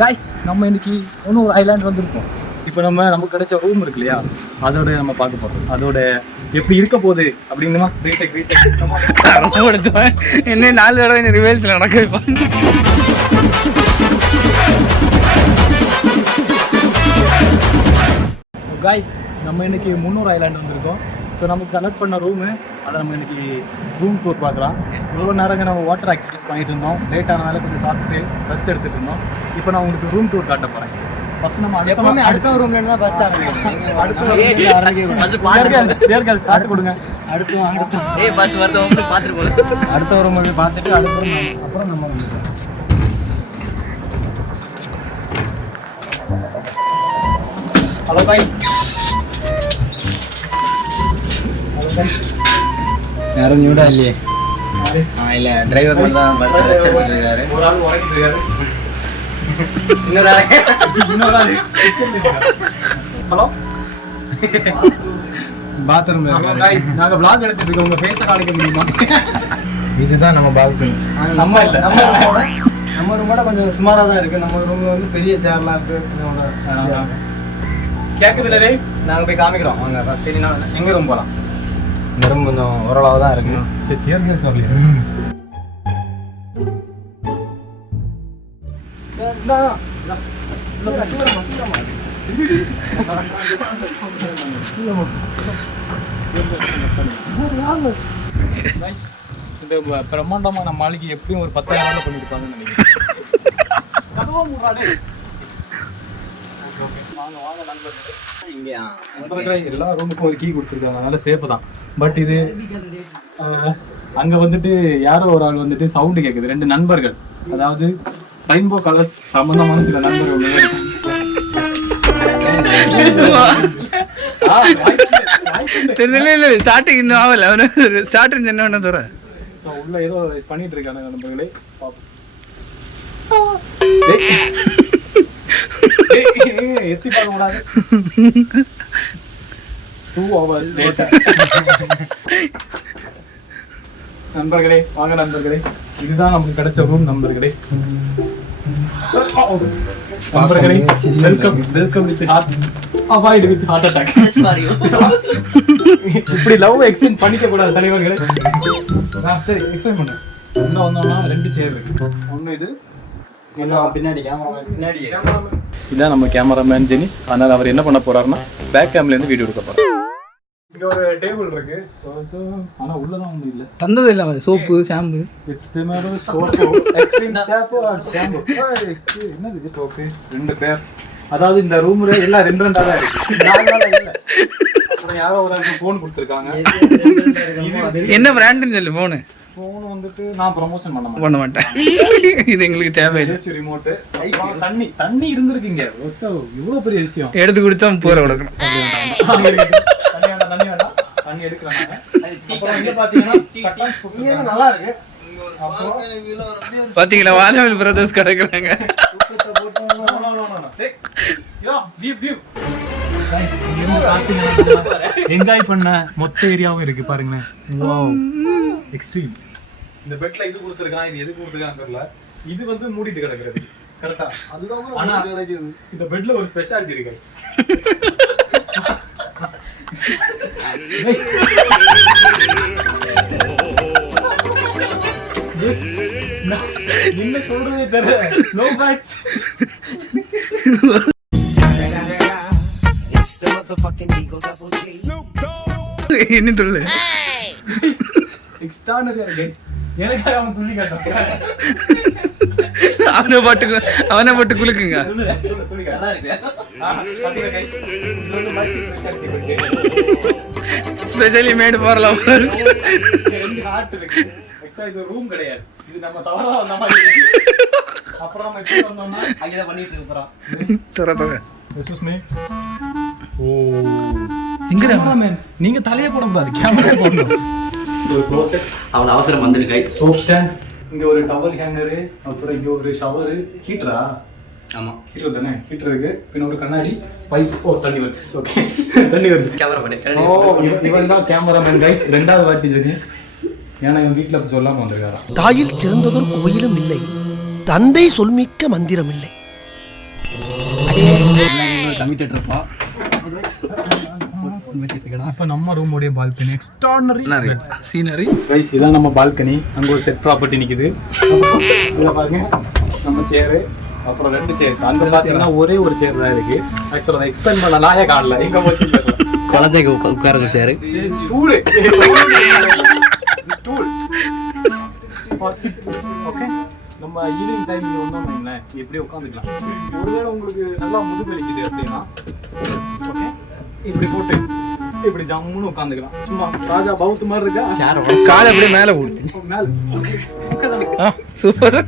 Guys நம்ம இன்னைக்கு இன்னொரு ஐலாண்ட் வந்திருக்கோம். இப்போ நமக்கு கிடைச்ச ரூம் இருக்கு இல்லையா, அதோட நம்ம பார்க்க போறோம். அதோட எப்படி இருக்க போகுது அப்படின்னா என்ன 4 தடவை இந்த ரிவெல்ஸ்ல நடக்குது. गाइस நம்ம இன்னைக்கு 300 ஐலாண்ட் வந்திருக்கோம். ஸோ நமக்கு கனெக்ட் பண்ண ரூமு, அதை நம்ம இன்னைக்கு ரூம் டூர் பார்க்கலாம். இவ்வளோ நேரங்க நம்ம வாட்டர் ஆக்டிவிட்டிஸ் பண்ணிட்டு இருந்தோம். லேட் ஆனதால கொஞ்சம் சாப்பிட்டு ரெஸ்ட் எடுத்துகிட்டு இருந்தோம். இப்போ நான் உங்களுக்கு ரூம் டூர் காட்ட போகிறேன். ஃபர்ஸ்ட் நம்ம அடுத்த ரூம்ல இருந்து தான் ஃபர்ஸ்ட் சேர்கள் ஸ்டார்ட் கொடுங்க. அடுத்த ரூம் போய் பார்த்துட்டு அப்புறம் நம்ம ஹலோ गाइस. யாரும் நியூடா இல்லையே? இல்ல டிரைவர் மட்டும் தான் ரெஸ்ட் எடுத்துட்டு இருக்காரு. ஒரு ஆள் உறங்கிட்டு இருக்காரு. இன்னொரு ஆள் ஹலோ பாத்ரூம்ல இருக்காரு. गाइस நாங்க vlog எடுத்துட்டு இருக்கோம். உங்க ஃபேஸை காமிக்க முடியுமா? இதுதான் நம்ம பால்கனி. நம்ம இல்ல, நம்ம ரூமோட கொஞ்சம் சுமாரா தான் இருக்கு. நம்ம ரூம்ல வந்து பெரிய சேர்லாம் இருக்கு. கேக்குதுல டேய், நாங்க போய் காமிக்கிறோம். வாங்க ஃபர்ஸ்ட் எங்க ரூம் போலாம். இந்த ரூம் கொஞ்சம் ஓரளவு தான் இருக்கு. சரி சேர்ங்க சொல்லி. இந்த பிரம்மாண்டமான மாளிகை எப்படியும் ஒரு 10,000 பண்ணிருப்பாங்கன்னு நினைக்கிறேன். எல்லா ரூமுக்கும் ஒரு கீ கொடுத்துருக்காங்க, அதனால சேஃப் தான். பட் இது அங்க வந்துட்டு யாரோ ஒரு ஆள் வந்துட்டு சவுண்டு கேட்குது. 2 நண்பர்கள், அதாவது ரெயின்போ கலர்ஸ் சம்பந்தமான சில நண்பர்கள் ஸ்டார்டிங் இன்னும் ஆகல. ஸ்டார்டிங் என்ன தர உள்ள ஏதோ பண்ணிட்டு இருக்காங்க நண்பர்களே. எத்தி பார்க்க கூடாது. 2 hours later. நண்பர்களே வாங்க நண்பர்களே, இதுதான் நமக்கு கிடைச்ச ரூம் நண்பர்களே. நண்பர்களே welcome with heart, avoid with heart attack. இப்படி லவ் எக்ஸ்டெண்ட் பண்ணிக்க கூடாது தலைவர்களே. சரி எக்ஸ்பிளைன் பண்ணு. உள்ள வந்தோம்னா 2 சேர் இருக்கு. ஒன்னு இது, பின்னாடி கேமராமேன் பின்னாடி. இதான் நம்ம கேமராமேன் ஜெனிஸ். அதனால அவர் என்ன பண்ண போறாருன்னா பேக் கேம்ல இருந்து வீடியோ எடுக்க போறாரு. இங்க ஒரு டேபிள் இருக்கு. ஆனா உள்ளதான் ஒண்ணும் இல்ல. தந்தது இல்ல soap shampoo. It's the matter soap extreme shampoo or shampoo. என்னது இது சோப்பு? 2 பேர். அதாவது இந்த ரூம்ல எல்லாம் 2 தான் இருக்கு. நார்மலா இல்ல. அப்புறம் யாரோ ஒரு ஆளுக்கு ஃபோன் கொடுத்திருக்காங்க. என்ன பிராண்ட்னு சொல்லு. ஃபோன் வந்துட்டு நான் ப்ரமோஷன் பண்ண மாட்டேன். இது எங்களுக்கு தேவையில்லை. ரிமோட், தண்ணி இருந்திருக்கீங்க. இவ்வளவு பெரிய விஷயம் எடுத்து குடிச்சா போற கொடுக்கணும். தண்ணி எடுக்கிறாங்க. நல்லா இருக்கு. பாத்தீங்களா வானவில் பிரதர்ஸ் கிடைக்கிறாங்க. என்ஜாய் பண்ண மொத்த ஏரியாவும் இருக்கு பாருங்களேன். Wow extreme. இந்த பெட்ல இது கொடுத்துருக்கான். இது எது கொடுத்துருக்கான்னு தெரியல. இது வந்து மூடிட்டு கிடக்குறது கரெக்டா. ஆனா இந்த பெட்ல ஒரு ஸ்பெஷாலிட்டி இருக்கு गाइस. என்ன சொல்றதே தெரியல. நோ பேட்ஸ். என்ன சொல்லு. எக்ஸ்ட்ரானரியா गाइस. எனக்கு அவன் துணி காட்டுறான். அவனை போட்டு குலுக்குங்க. நல்லா இருக்கு. பாத்தீங்களா गाइस, இது வந்து multi specialty bed. Specially made போறலாம். 2 ஹார்ட் இருக்கு. எக்ஸ்ட்ரா இது ரூம் கிடையாது. இது நம்ம தவறா வந்த மாதிரி இருக்கு. அப்புறம் நம்ம இப்படி வந்தோம்னா அங்க பண்ணிட்டு இருக்கோம். தர எக்ஸ்கியூஸ் மீ. ஓ எங்க கேமராமேன்? நீங்க தலைய போட கூடாது, கேமரா போடணும். ஒரு க்ளோசெட், அவன் அவசரம் வந்துடுங்க. சோப் ஸ்டாண்ட், இங்க ஒரு டவல் ஹேங்கர், அப்புறம் இங்க ஒரு ஷவர். ஹீட்டரா? ஆமா ஹீட்டர் தானே. ஹீட்டர் இருக்கு. பின்ன ஒரு கண்ணாடி பைப். ஓ தண்ணி வருது. ஓகே தண்ணி வருது. கேமரா பண்ணு. இவன் தான் கேமராமேன் गाइस. 2வது வாட்டி சரி. ஏன்னா இவன் வீட்டுல அப்படி சொல்லாம வந்திருக்காராம். தாயில் சிறந்ததொரு கோயிலும் இல்லை, தந்தை சொல்மிக்க மந்திரம் இல்லை. கமிட்டட் இருப்போம். இப்போ நம்ம ரூமோடைய பால்கனி எக்ஸ்ட்ரானரி சீனரி. ரைஸ் இதான் நம்ம பால்கனி. அங்கே ஒரு செட் ப்ராப்பர்ட்டி நிற்குது. இதில் பாருங்க நம்ம சேரு, அப்புறம் 2 சேர்ஸ். அங்கே பார்த்தீங்கன்னா ஒரே ஒரு சேர் தான் இருக்கு. ஆக்சுவலாக அதை எக்ஸ்பிளைன் பண்ண நாயே காணல, எங்கே போச்சு குழந்தைக்கு உட்கார சேரு. Stool okay. நம்ம ஈவினிங் டைம் வந்தோம் வைங்களேன், இப்படி உட்காந்துக்கலாம். ஒருவேளை உங்களுக்கு நல்லா முதுகு வலிக்குது அப்படின்னா ஓகே, இப்படி போட்டு இப்படி ஜம்முன்னு உட்காந்துக்கலாம். சும்மா ராஜா பௌத் மாதிரி இருக்கா? காலை அப்படியே மேலே போடு. மேல சூப்பர்.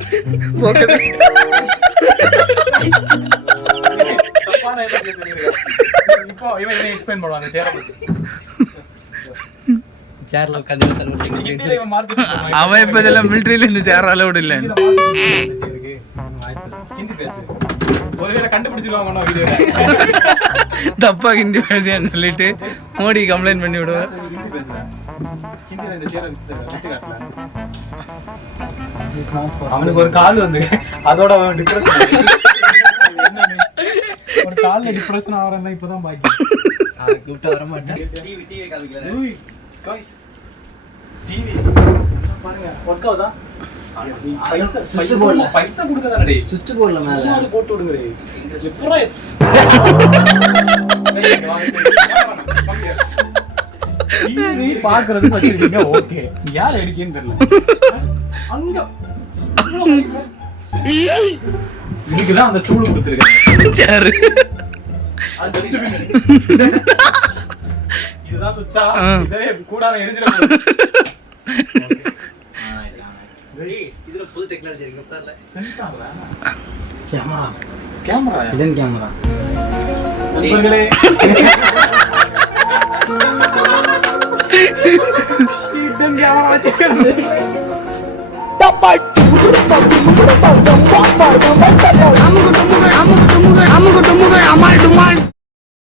தப்பான idea சொல்லிருக்கேன். இப்போ இவன் என்ன எக்ஸ்பிளைன் பண்ணுவாங்க சேரை பத்தி. சேர்ல உட்காந்து ஹிந்தியில இவன் மார்க்கெட் பண்ணுவான். அவன் இப்ப இதெல்லாம் மிலிட்டரியில இந்த சேர் அலவுட் இல்லை. ஹிந்தி பேசு. ஒருவேளை கண்டுபிடிச்சிருவாங்க வீடியோல. தப்பா ஹிந்தி பேசுன்னு சொல்லிட்டு மோடி கம்ப்ளைண்ட் பண்ணி விடுவேன். ஹிந்தி பேசுறேன். ஹிந்தியில இந்த சேரை விட்டு காட்டல. அவனுக்கு ஒரு கால் வந்து அதோட அவன் டிப்ரெஷன். ஒரு கால்ல டிப்ரெஷன் ஆவறேன்னா இப்பதான் பாக்கி. கூப்பிட்டு வர மாட்டேன். டிவி காமிக்கல. गाइस டிவி பாருங்க வர்க் ஆகுதா? பைசா கொடுக்கதானே டேய். சுவிட்ச் போர்ட்ல மேல அது போட்டு விடுங்க டேய். எப்பறா டிவி பாக்குறது வச்சிருக்கீங்க ஓகே. யார் எடுக்கேன்னு தெரியல. அங்க இதுக்குதான் அந்த ஸ்டூல் கொடுத்துருக்காங்க. சேர் அது ஜஸ்ட் இதுதான் சுச்சா. இதே கூடான எரிஞ்சிர போகுது. இதுல புது டெக்னாலஜி இருக்கு பரல. சென்சார்ல கேமரா கேமரா இதன் கேமரா. நண்பர்களே இதன் கேமரா வச்சிருக்காங்க.